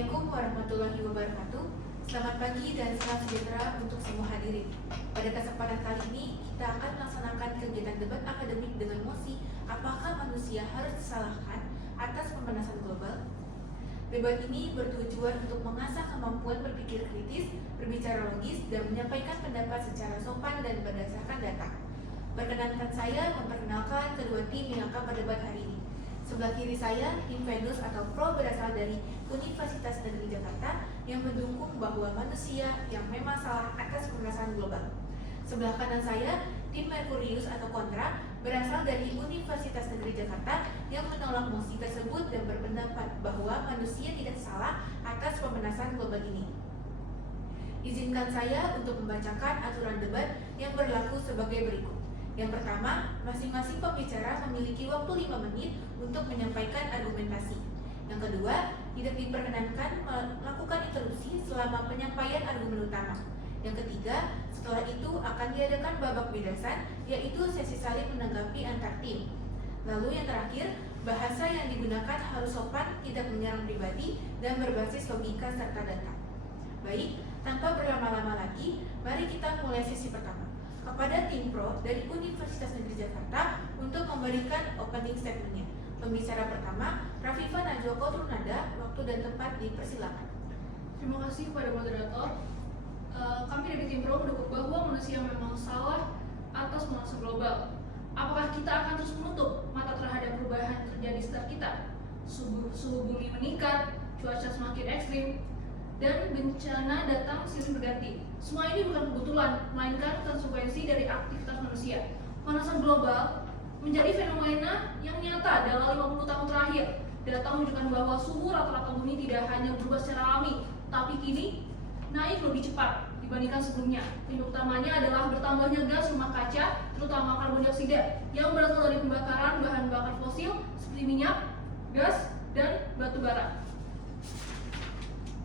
Assalamualaikum warahmatullahi wabarakatuh. Selamat pagi dan salam sejahtera untuk semua hadirin. Pada kesempatan kali ini, kita akan melaksanakan kegiatan debat akademik dengan mosi apakah manusia harus disalahkan atas pemanasan global. Debat ini bertujuan untuk mengasah kemampuan berpikir kritis, berbicara logis, dan menyampaikan pendapat secara sopan dan berdasarkan data. Perkenankan saya memperkenalkan kedua tim yang akan berdebat hari ini. Sebelah kiri saya, tim Venus atau Pro berasal dari Universitas Negeri Jakarta yang mendukung bahwa manusia yang memang salah atas pemanasan global. Sebelah kanan saya, tim Merkurius atau Kontra berasal dari Universitas Negeri Jakarta yang menolak mosi tersebut dan berpendapat bahwa manusia tidak salah atas pemanasan global ini. Izinkan saya untuk membacakan aturan debat yang berlaku sebagai berikut. Yang pertama, masing-masing pembicara memiliki waktu 5 menit untuk menyampaikan argumentasi. Yang kedua, tidak diperkenankan melakukan interupsi selama penyampaian argumen utama. Yang ketiga, setelah itu akan diadakan babak bedasan, yaitu sesi saling menanggapi antar tim. Lalu yang terakhir, bahasa yang digunakan harus sopan, tidak menyerang pribadi, dan berbasis logika serta data. Baik, tanpa berlama-lama lagi, mari kita mulai sesi pertama. Kepada tim Pro dari Universitas Negeri Jakarta untuk memberikan opening statement-nya. Pembicara pertama, Rafifa Najwa Trunada, waktu dan tempat dipersilakan. Terima kasih kepada moderator. Kami dari tim Pro mendukung bahwa manusia memang salah atas pemanasan global. Apakah kita akan terus menutup mata terhadap perubahan terjadi di sekitar kita? Suhu bumi meningkat, cuaca semakin ekstrim, dan bencana datang silih berganti. Semua ini bukan kebetulan, melainkan konsekuensi dari aktivitas manusia. Pemanasan global menjadi fenomena yang nyata dalam 50 tahun terakhir. Data menunjukkan bahwa suhu rata-rata bumi tidak hanya berubah secara alami, tapi kini naik lebih cepat dibandingkan sebelumnya. Penyebab utamanya adalah bertambahnya gas rumah kaca, terutama karbon dioksida, yang berasal dari pembakaran bahan bakar fosil seperti minyak, gas, dan batu bara.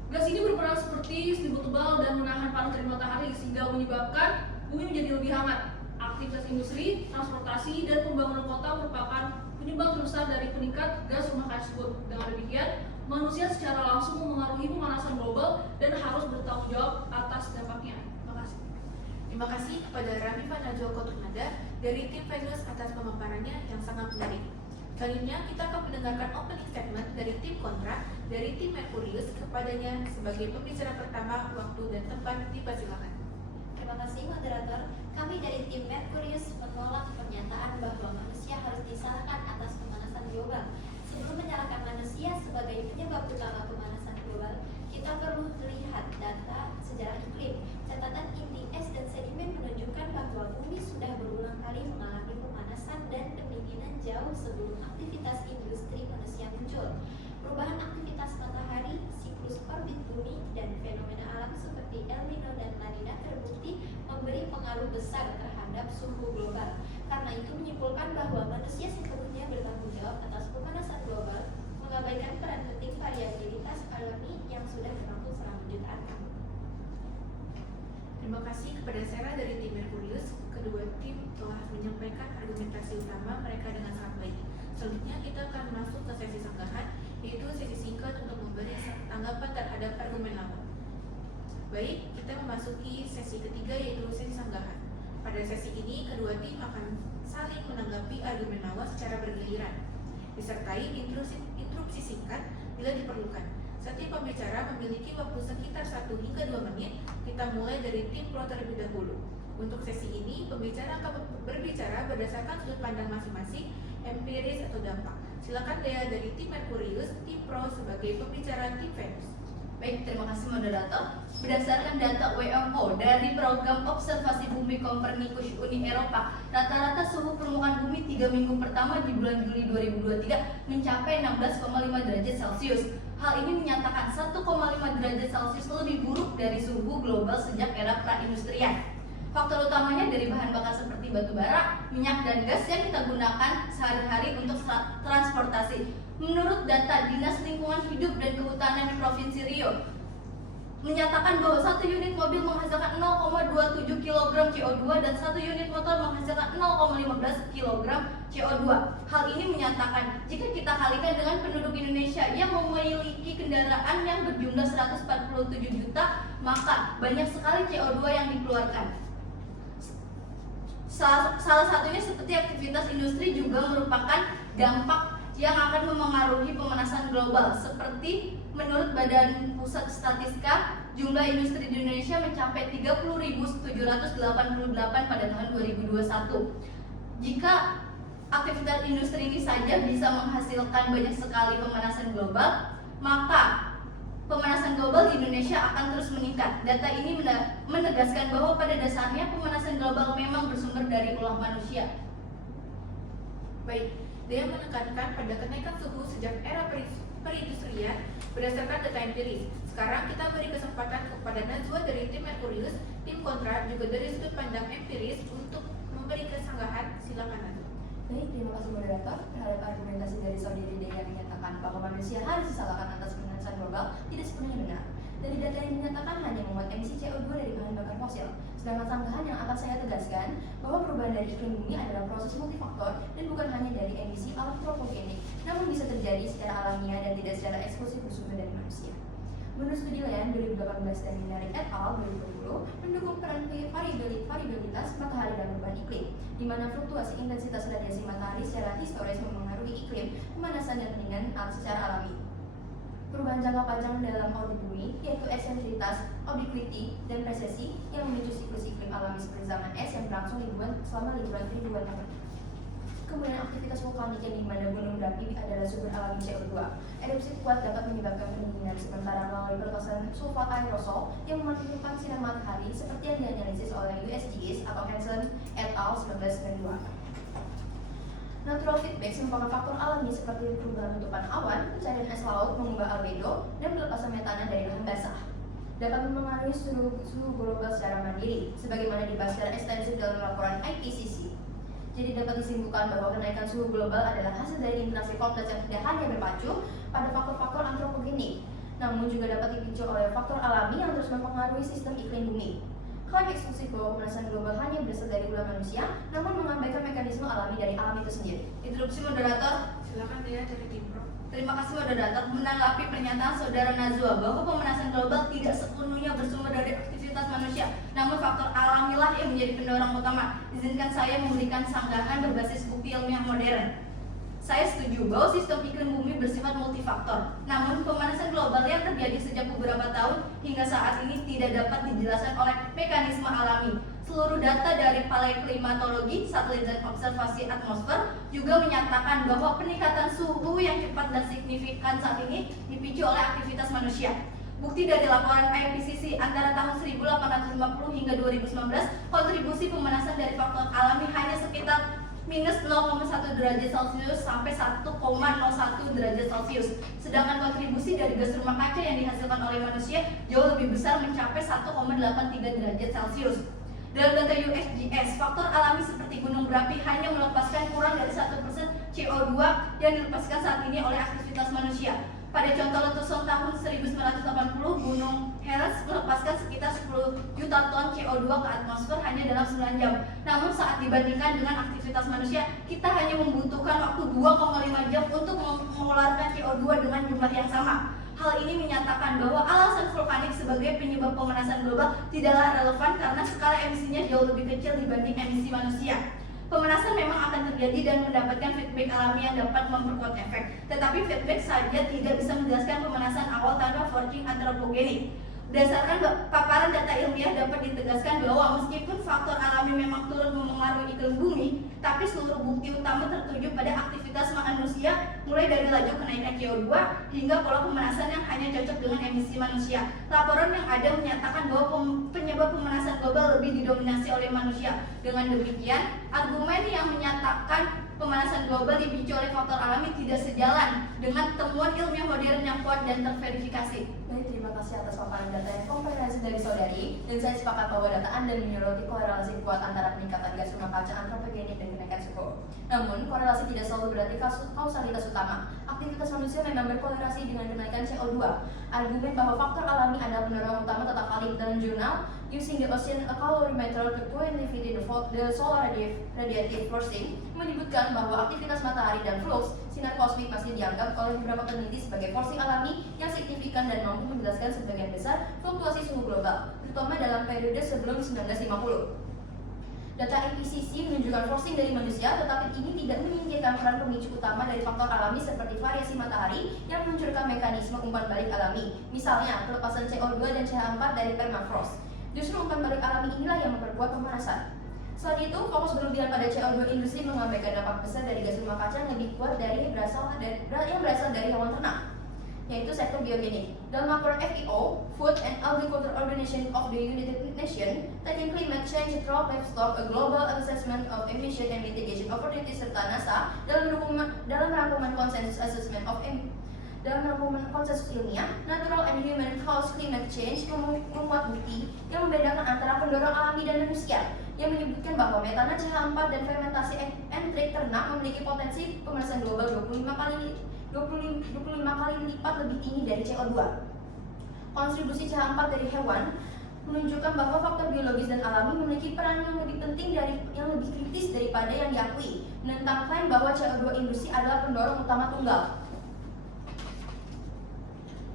Gas ini berperan seperti selimut tebal dan menahan panas dari matahari sehingga menyebabkan bumi menjadi lebih hangat. Aktivitas industri, transportasi, dan pembangunan kota merupakan penyumbang terbesar dari peningkat gas rumah kaca tersebut. Dengan demikian, manusia secara langsung memengaruhi pemanasan global dan harus bertanggung jawab atas dampaknya. Terima kasih. Terima kasih kepada Rafifa Najwa Trunada dari tim Venus atas pemaparannya yang sangat menarik. Selanjutnya, kita akan mendengarkan opening statement dari tim Kontra dari tim Merkurius kepadanya sebagai pembicara pertama. Waktu dan tempat dipersilakan. Terima kasih moderator. Kami dari tim Merkurius menolak pernyataan bahwa manusia harus disalahkan atas pemanasan global. Sebelum menyalahkan manusia sebagai penyebab utama pemanasan global, kita perlu melihat data sejarah iklim. Catatan inti es dan sedimen menunjukkan bahwa bumi sudah berulang kali mengalami pemanasan dan pendinginan jauh sebelum aktivitas industri manusia muncul. Perubahan aktivitas matahari, siklus orbit bumi, dan fenomena alam seperti El Nino dan La Nina terbukti memberi pengaruh besar terhadap suhu global. Karena itu menyimpulkan bahwa manusia sepenuhnya bertanggung jawab atas pemanasan global, mengabaikan peran penting variabilitas alami yang sudah berlangsung selama jutaan tahun. Terima kasih kepada Sarah dari tim Merkurius. Kedua tim telah menyampaikan argumentasi utama mereka dengan sangat baik. Selanjutnya kita akan masuk ke sesi sanggahan, yaitu sesi singkat untuk memberi tanggapan terhadap argumen lawan. Baik, kita memasuki sesi ketiga, yaitu sesi sanggahan. Pada sesi ini, kedua tim akan saling menanggapi argumen lawan secara bergiliran, disertai interupsi singkat bila diperlukan. Setiap pembicara memiliki waktu sekitar 1 hingga 2 menit. Kita mulai dari tim Pro terlebih dahulu. Untuk sesi ini, pembicara akan berbicara berdasarkan sudut pandang masing-masing, empiris atau dampak. Silakan Dea dari tim Merkurius, tim Pro sebagai pembicara tim Venus. Baik, terima kasih moderator. Berdasarkan data WMO dari Program Observasi Bumi Copernicus Uni Eropa, rata-rata suhu permukaan bumi 3 minggu pertama di bulan Juli 2023 mencapai 16,5 derajat Celcius. Hal ini menyatakan 1,5 derajat Celcius lebih buruk dari suhu global sejak era pra-industrian. Faktor utamanya dari bahan bakar seperti batu bara, minyak, dan gas yang kita gunakan sehari-hari untuk transportasi. Menurut data Dinas Lingkungan Hidup dan Kehutanan Provinsi Riau, menyatakan bahwa 1 unit mobil menghasilkan 0,27 kg CO2 dan 1 unit motor menghasilkan 0,15 kg CO2. Hal ini menyatakan jika kita kalikan dengan penduduk Indonesia Indonesia yang memiliki kendaraan yang berjumlah 147 juta, maka banyak sekali CO2 yang dikeluarkan. Salah satunya seperti aktivitas industri juga merupakan dampak yang akan memengaruhi pemanasan global. Seperti menurut Badan Pusat Statistika, jumlah industri di Indonesia mencapai 30.788 pada tahun 2021. Jika aktivitas industri ini saja bisa menghasilkan banyak sekali pemanasan global, maka pemanasan global di Indonesia akan terus meningkat. Data ini menegaskan bahwa pada dasarnya pemanasan global memang bersumber dari ulah manusia. Baik, dia menekankan pada kenaikan suhu sejak era perindustrian berdasarkan data empiris. Sekarang kita beri kesempatan kepada Najwa dari tim Merkurius, tim Kontra juga dari sudut pandang empiris untuk memberi kesanggahan. Silakan Najwa. Baik, terima kasih moderator. Terhadap argumentasi dari Saudari Dea yang menyatakan bahwa manusia harus disalahkan atas pemanasan global tidak sepenuhnya benar. Dari data yang dinyatakan hanya memuat emisi CO2 dari bahan bakar fosil. Sedangkan sanggahan yang akan saya tegaskan bahwa perubahan dari iklim bumi adalah proses multifaktor dan bukan hanya dari emisi antropogenik, namun bisa terjadi secara alamiah dan tidak secara eksklusif bersumber dari manusia. Menurut studi Land 2018 dan Minarik et al. 2020 mendukung peran variabilitas matahari dan perubahan iklim, di mana fluktuasi intensitas radiasi matahari secara historis memengaruhi iklim, pemanasan dan pendinginan secara alami. Perubahan jangka panjang dalam orbit bumi, yaitu eksentritas, obliquity, dan presesi yang memicu siklus iklim alami seperti zaman es yang berlangsung selama ribuan tahun. Kemudian aktivitas vulkanik yang dimana gunung berapi adalah sumber alami CO2. Erupsi kuat dapat menyebabkan pendinginan sementara melalui pelepasan sulfat aerosol yang memantulkan sinar matahari seperti yang dianalisis oleh USGS atau Hansen et al. 1992. Natural feedback merupakan faktor alami seperti perubahan bentukan awan, pencarian es laut, mengubah albedo, dan pelepasan metana dari lahan basah. Dapat mempengaruhi suhu global secara mandiri, sebagaimana dibahas secara ekstensif dalam laporan IPCC. Jadi dapat disimpulkan bahwa kenaikan suhu global adalah hasil dari interaksi kompleks yang tidak hanya berpacu pada faktor-faktor antropogenik, namun juga dapat dipicu oleh faktor alami yang terus mempengaruhi sistem iklim bumi. Klaim eksklusif bahwa pemanasan global hanya berasal dari ulah manusia, namun mengabaikan mekanisme alami dari alam itu sendiri. Interupsi moderator. Silakan Dea dari tim Pro. Terima kasih moderator. Menanggapi pernyataan saudara Najwa bahwa pemanasan global tidak sepenuhnya bersumber dari aktivitas manusia, namun faktor alamilah yang menjadi pendorong utama. Izinkan saya memberikan sanggahan berbasis bukti ilmiah modern. Saya setuju bahwa sistem iklim bumi bersifat multifaktor. Namun pemanasan global yang terjadi sejak beberapa tahun hingga saat ini tidak dapat dijelaskan oleh mekanisme alami. Seluruh data dari paleoklimatologi, satelit dan observasi atmosfer juga menyatakan bahwa peningkatan suhu yang cepat dan signifikan saat ini dipicu oleh aktivitas manusia. Bukti dari laporan IPCC antara tahun 1850 hingga 2019, kontribusi pemanasan dari faktor alami hanya sekitar minus 0,1 derajat Celcius sampai 1,01 derajat Celcius. Sedangkan kontribusi dari gas rumah kaca yang dihasilkan oleh manusia jauh lebih besar mencapai 1,83 derajat Celcius. Dalam data USGS, faktor alami seperti gunung berapi hanya melepaskan kurang dari 1% CO2 yang dilepaskan saat ini oleh aktivitas manusia. Pada contoh letusan tahun 1980, Gunung Heres melepaskan sekitar 10 juta ton CO2 ke atmosfer hanya dalam 9 jam. Namun saat dibandingkan dengan aktivitas manusia, kita hanya membutuhkan waktu 2,5 jam untuk mengeluarkan CO2 dengan jumlah yang sama. Hal ini menyatakan bahwa alasan vulkanik sebagai penyebab pemanasan global tidaklah relevan karena skala emisinya jauh lebih kecil dibanding emisi manusia. Pemanasan memang akan terjadi dan mendapatkan feedback alami yang dapat memperkuat efek. Tetapi feedback saja tidak bisa menjelaskan pemanasan awal tanpa forcing antropogenik. Berdasarkan paparan data ilmiah dapat ditegaskan bahwa meskipun faktor alami memang turut memengaruhi iklim bumi, tapi seluruh bukti utama tertuju pada aktivitas manusia, mulai dari laju kenaikan CO2 hingga pola pemanasan yang hanya cocok dengan emisi manusia. Laporan yang ada menyatakan bahwa penyebab pemanasan global lebih didominasi oleh manusia. Dengan demikian, argumen yang menyatakan pemanasan global dipicu oleh faktor alami tidak sejalan dengan temuan ilmiah modern yang kuat dan terverifikasi. Baik, terima kasih atas paparan data yang komprehensif dari saudari, dan saya sepakat bahwa data Anda menyoroti korelasi kuat antara peningkatan gas rumah kaca antropogenik dan kenaikan suhu. Namun, korelasi tidak selalu berarti kausalitas utama. Aktivitas manusia memang berkorelasi dengan kenaikan CO2. Argumen bahwa faktor alami adalah pendorong utama tetap valid. Dalam jurnal Using the Ocean Calorimeter to Quantify the Solar Radiative Forcing menyebutkan bahwa aktivitas matahari dan flux sinar kosmik masih dianggap oleh beberapa peneliti sebagai forcing alami yang signifikan dan mampu menjelaskan sebagian besar fluktuasi suhu global, terutama dalam periode sebelum 1950. Data IPCC menunjukkan forcing dari manusia, tetapi ini tidak menyingkirkan peran pemicu utama dari faktor alami seperti variasi matahari yang meluncurkan mekanisme umpan balik alami. Misalnya, pelepasan CO2 dan CH4 dari permafrost. Justru umpan balik alami inilah yang memperkuat pemanasan. Selain itu, fokus berlebihan pada CO2 industri mengabaikan dampak besar dari gas rumah kaca yang lebih kuat yang berasal dari hewan ternak, yaitu sektor biogenik. Dalam laporan FAO, Food and Agriculture Organization of the United Nations, tentang climate change through livestock, a global assessment of emission and mitigation opportunities, serta NASA dalam rangkuman konsensus assessment of dalam rangkuman konsensus ilmiah, natural and human caused climate change memuat bukti yang membedakan antara pendorong alami dan manusia, yang menyebutkan bahwa metana, CH4, dan fermentasi entrik ternak memiliki potensi pemanasan global 25 kali lipat lebih tinggi dari CO2. Kontribusi CH4 dari hewan menunjukkan bahwa faktor biologis dan alami memiliki peran yang lebih penting yang lebih kritis daripada yang diakui, menentang klaim bahwa CO2 industri adalah pendorong utama tunggal.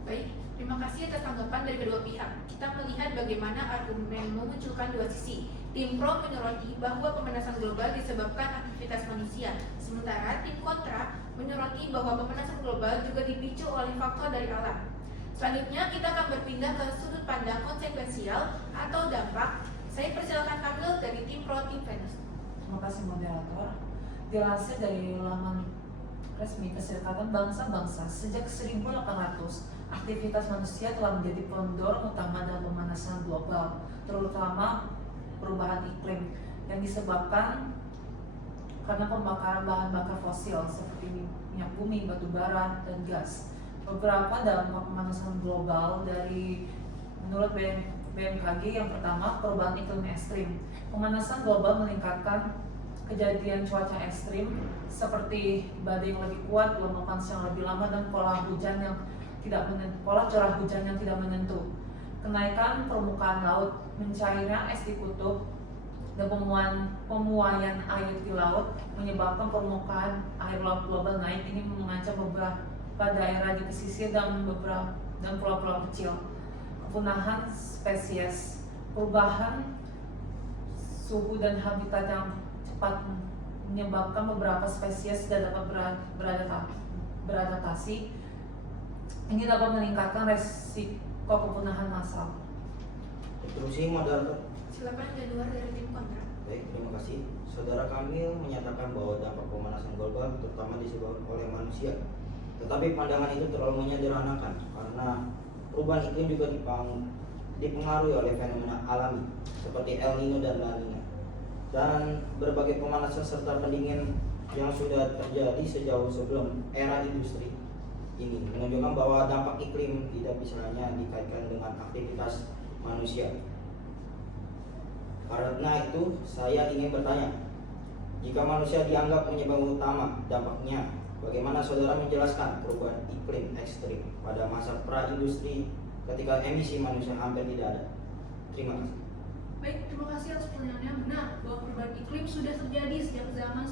Baik, terima kasih atas tanggapan dari kedua pihak. Kita melihat bagaimana argumen memunculkan dua sisi. Tim pro menyoroti bahwa pemanasan global disebabkan aktivitas manusia, sementara tim kontra menyoroti bahwa pemanasan global juga dipicu oleh faktor dari alam. Selanjutnya kita akan berpindah ke sudut pandang konsekuensial atau dampak. Saya persilakan Kamil dari tim pro tim Venus. Terima kasih moderator. Dilansir dari laman resmi Perserikatan Bangsa-Bangsa, sejak 1800 aktivitas manusia telah menjadi pendorong utama dalam pemanasan global, terutama perubahan iklim yang disebabkan karena pembakaran bahan bakar fosil seperti minyak bumi, batu bara, dan gas. Beberapa dampak pemanasan global menurut BMKG, yang pertama, perubahan iklim ekstrim. Pemanasan global meningkatkan kejadian cuaca ekstrim seperti badai yang lebih kuat, gelombang panas yang lebih lama, dan pola curah hujan yang tidak menentu. Kenaikan permukaan laut, mencairnya es di kutub, dan pemuaian air di laut menyebabkan permukaan air laut global naik. Ini mengancam beberapa daerah di pesisir dan pulau-pulau kecil. Kepunahan spesies, perubahan suhu dan habitat yang cepat menyebabkan beberapa spesies tidak dapat beradaptasi. Ini dapat meningkatkan resiko kepunahan massal. Instruksi moderator. Silakan Januar dari tim kontra. Baik, terima kasih. Saudara Kamil menyatakan bahwa dampak pemanasan global terutama disebabkan oleh manusia. Tetapi pandangan itu terlalu menyederhanakan karena perubahan iklim juga dipengaruhi oleh fenomena alami seperti El Nino dan La Nina, dan berbagai pemanasan serta pendingin yang sudah terjadi sejauh sebelum era industri ini menunjukkan bahwa dampak iklim tidak bisa hanya dikaitkan dengan aktivitas manusia. Karena itu, saya ingin bertanya, jika manusia dianggap penyebab utama dampaknya, bagaimana saudara menjelaskan perubahan iklim ekstrim pada masa pra-industri ketika emisi manusia hampir tidak ada? Terima kasih. Baik, terima kasih atas pertanyaannya. Benar bahwa perubahan iklim sudah terjadi sejak zaman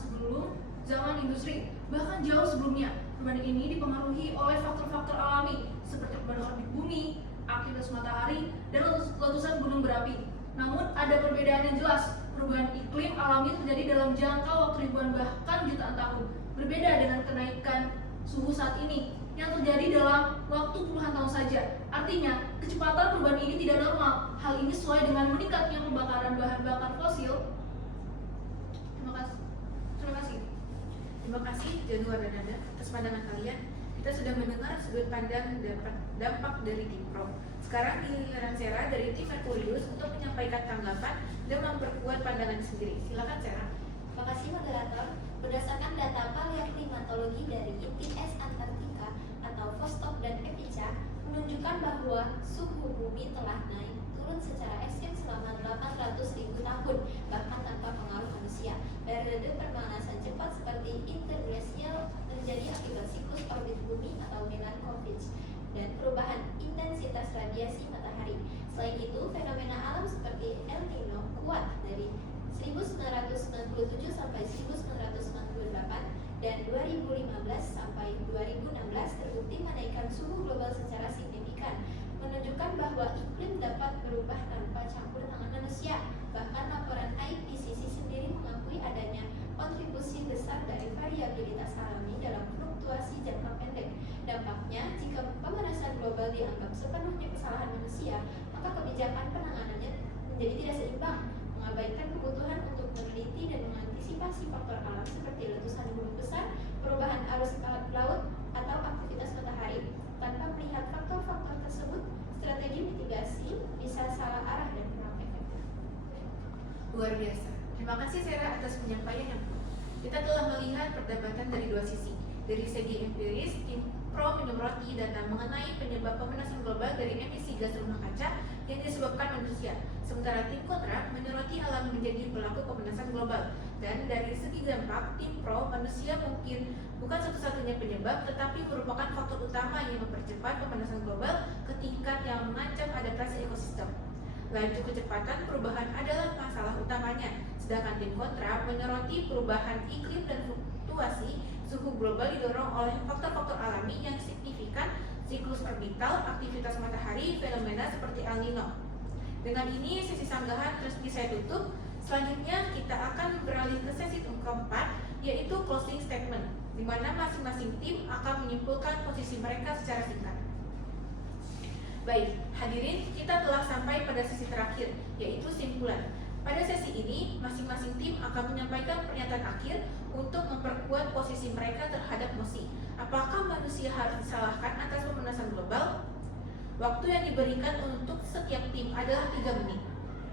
industri, bahkan jauh sebelumnya. Perubahan ini dipengaruhi oleh faktor-faktor alami seperti perubahan orbit bumi, aktivitas matahari, dan letusan gunung berapi. Namun ada perbedaan yang jelas. Perubahan iklim alami terjadi dalam jangka waktu ribuan bahkan jutaan tahun. Berbeda dengan kenaikan suhu saat ini yang terjadi dalam waktu puluhan tahun saja. Artinya, kecepatan perubahan ini tidak normal. Hal ini sesuai dengan meningkatnya pembakaran bahan bakar fosil. Terima kasih. Terima kasih Januar dan Nanda atas pandangan kalian. Kita sudah mendengar sudut pandang dampak dari tim pro. Sekarang giliran Sarah dari tim Merkurius untuk menyampaikan tanggapan dan memperkuat pandangan sendiri. Silakan Sarah. Terima kasih moderator. Berdasarkan data paleoklimatologi dari IPS Antartika atau Vostok dan EPICA menunjukkan bahwa suhu bumi telah naik turun secara ekstrim selama 800.000 tahun, bahkan tanpa pengaruh manusia. Periode pemanasan cepat seperti interglacial terjadi akibat siklus orbit bumi atau Milankovitch dan perubahan intensitas radiasi matahari. Selain itu, fenomena alam seperti El Nino kuat dari 1997 sampai 1998 dan 2015 sampai 2016 terbukti menaikkan suhu global secara signifikan, menunjukkan bahwa iklim dapat berubah tanpa campur tangan manusia. Bahkan laporan IPCC sendiri mengakui adanya kontribusi besar dari variabilitas alami dalam fluktuasi jangka pendek. Dampaknya, jika pemanasan global dianggap sepenuhnya kesalahan manusia, maka kebijakan penanganannya menjadi tidak seimbang, mengabaikan kebutuhan untuk meneliti dan mengantisipasi faktor alam seperti letusan gunung besar, perubahan arus laut, atau aktivitas matahari. Tanpa melihat faktor-faktor tersebut, strategi mitigasi bisa salah arah dan kurang efektif. Luar biasa. Terima kasih Sarah atas penyampaian yang penuh. Kita telah melihat perdebatan dari dua sisi. Dari segi empiris, tim pro menyoroti data mengenai penyebab pemanasan global dari emisi gas rumah kaca yang disebabkan manusia. Sementara tim kontra menyoroti alam menjadi pelaku pemanasan global. Dan dari segi dampak, tim pro manusia mungkin bukan satu-satunya penyebab, tetapi merupakan faktor utama yang mempercepat pemanasan global ke tingkat yang mengancam adaptasi ekosistem. Laju kecepatan perubahan adalah masalah utamanya, sedangkan tim kontra menyoroti perubahan iklim dan fluktuasi suhu global didorong oleh faktor-faktor alami yang signifikan, siklus orbital, aktivitas matahari, fenomena seperti El Nino. Dengan ini sesi sanggahan resmi saya tutup. Selanjutnya kita akan beralih ke sesi keempat, yaitu closing statement, di mana masing-masing tim akan menyimpulkan posisi mereka secara singkat. Baik, hadirin, kita telah sampai pada sesi terakhir, yaitu simpulan. Pada sesi ini, masing-masing tim akan menyampaikan pernyataan akhir untuk memperkuat posisi mereka terhadap MOSI. Apakah manusia harus disalahkan atas pemanasan global? Waktu yang diberikan untuk setiap tim adalah 3 menit.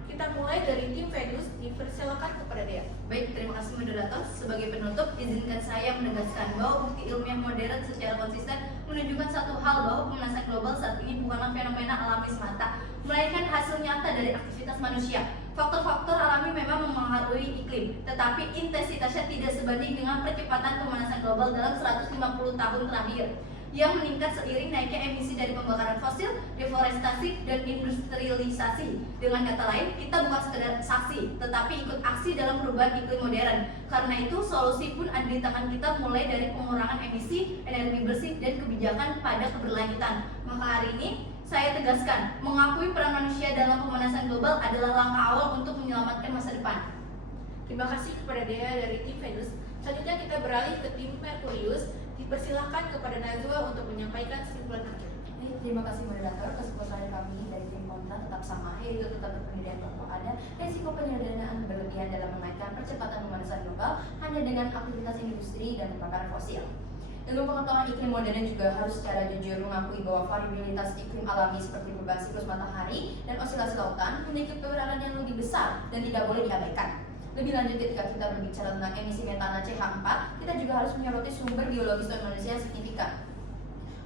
Kita mulai dari tim Venus, dipersilakan kepada Dea. Baik, terima kasih moderator. Sebagai penutup, izinkan saya menegaskan bahwa bukti ilmiah modern secara konsisten menunjukkan satu hal, bahwa pemanasan global saat ini bukanlah fenomena alami semata, melainkan hasil nyata dari aktivitas manusia. Faktor-faktor alami memang mempengaruhi iklim, tetapi intensitasnya tidak sebanding dengan percepatan pemanasan global dalam 150 tahun terakhir, yang meningkat seiring naiknya emisi dari pembakaran fosil, deforestasi, dan industrialisasi. Dengan kata lain, kita bukan sekedar saksi, tetapi ikut aksi dalam perubahan iklim modern. Karena itu, solusi pun ada di tangan kita, mulai dari pengurangan emisi, energi bersih, dan kebijakan pada keberlanjutan. Maka hari ini, saya tegaskan, mengakui peran manusia dalam pemanasan global adalah langkah awal untuk menyelamatkan masa depan. Terima kasih kepada Dea dari tim Venus. Selanjutnya kita beralih ke tim Merkurius. Dipersilahkan kepada Najwa untuk menyampaikan kesimpulan akhir. Terima kasih moderator. Kesimpulan kami dari tim kontra tetap sama, yaitu tetap berpendirian bahwa ada resiko penyederhanaan berlebihan dalam menaikkan percepatan pemanasan global hanya dengan aktivitas industri dan pembakaran fosil. Ilmu pengetahuan iklim modern juga harus secara jujur mengakui bahwa variabilitas iklim alami seperti perubahan siklus matahari dan osilasi lautan memiliki peranan yang lebih besar dan tidak boleh diabaikan. Lebih lanjut, ketika kita berbicara tentang emisi metana CH4, kita juga harus menyoroti sumber biologis non manusia yang signifikan.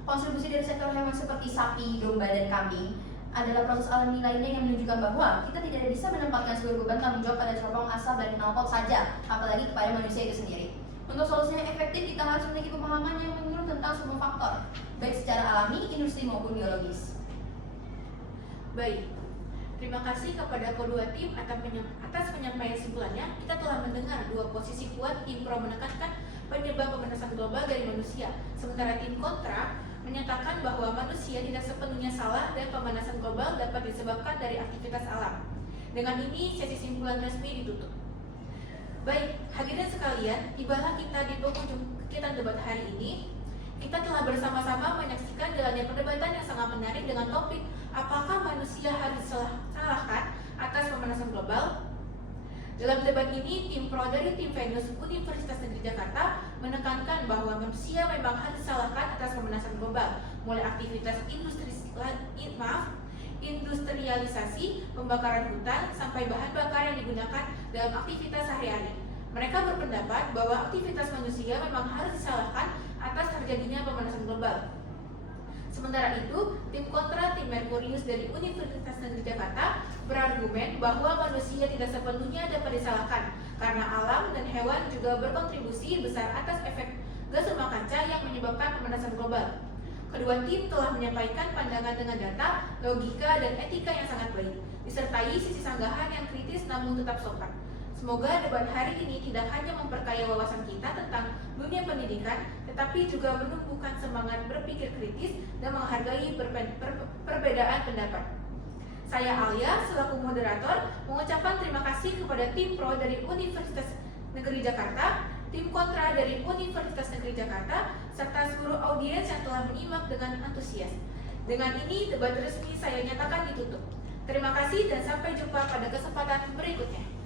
Kontribusi dari sektor hewan seperti sapi, domba, dan kambing adalah proses alami lainnya yang menunjukkan bahwa kita tidak bisa menempatkan seluruh beban tanggung jawab pada corong asal dari knalpot saja, apalagi kepada manusia itu sendiri. Untuk solusi yang efektif, kita harus memiliki pemahaman yang menyeluruh tentang semua faktor, baik secara alami, industri maupun biologis. Baik, terima kasih kepada kedua tim atas penyampaian simpulannya. Kita telah mendengar dua posisi kuat. Tim pro menekankan penyebab pemanasan global dari manusia, sementara tim kontra menyatakan bahwa manusia tidak sepenuhnya salah dan pemanasan global dapat disebabkan dari aktivitas alam. Dengan ini, sesi simpulan resmi ditutup. Baik, hadirin sekalian, tibalah kita di penghujung kegiatan debat hari ini. Kita telah bersama-sama menyaksikan jalannya perdebatan yang sangat menarik dengan topik apakah manusia harus disalahkan atas pemanasan global. Dalam debat ini, tim pro dari tim Venus Universitas Negeri Jakarta menekankan bahwa manusia memang harus disalahkan atas pemanasan global, mulai aktivitas industrialisasi, pembakaran hutan, sampai bahan bakar yang digunakan dalam aktivitas sehari-hari. Mereka berpendapat bahwa aktivitas manusia memang harus disalahkan atas terjadinya pemanasan global. Sementara itu, tim kontra tim Merkurius dari Universitas Negeri Jakarta berargumen bahwa manusia tidak sepenuhnya dapat disalahkan karena alam dan hewan juga berkontribusi besar atas efek gas rumah kaca yang menyebabkan pemanasan global. Kedua tim telah menyampaikan pandangan dengan data, logika, dan etika yang sangat baik, disertai sisi sanggahan yang kritis namun tetap sopan. Semoga debat hari ini tidak hanya memperkaya wawasan kita tentang dunia pendidikan, tetapi juga menumbuhkan semangat berpikir kritis dan menghargai perbedaan pendapat. Saya Alia selaku moderator mengucapkan terima kasih kepada tim pro dari Universitas Negeri Jakarta, tim kontra dari Universitas Negeri Jakarta, serta seluruh audiens yang telah menyimak dengan antusias. Dengan ini debat resmi saya nyatakan ditutup. Terima kasih dan sampai jumpa pada kesempatan berikutnya.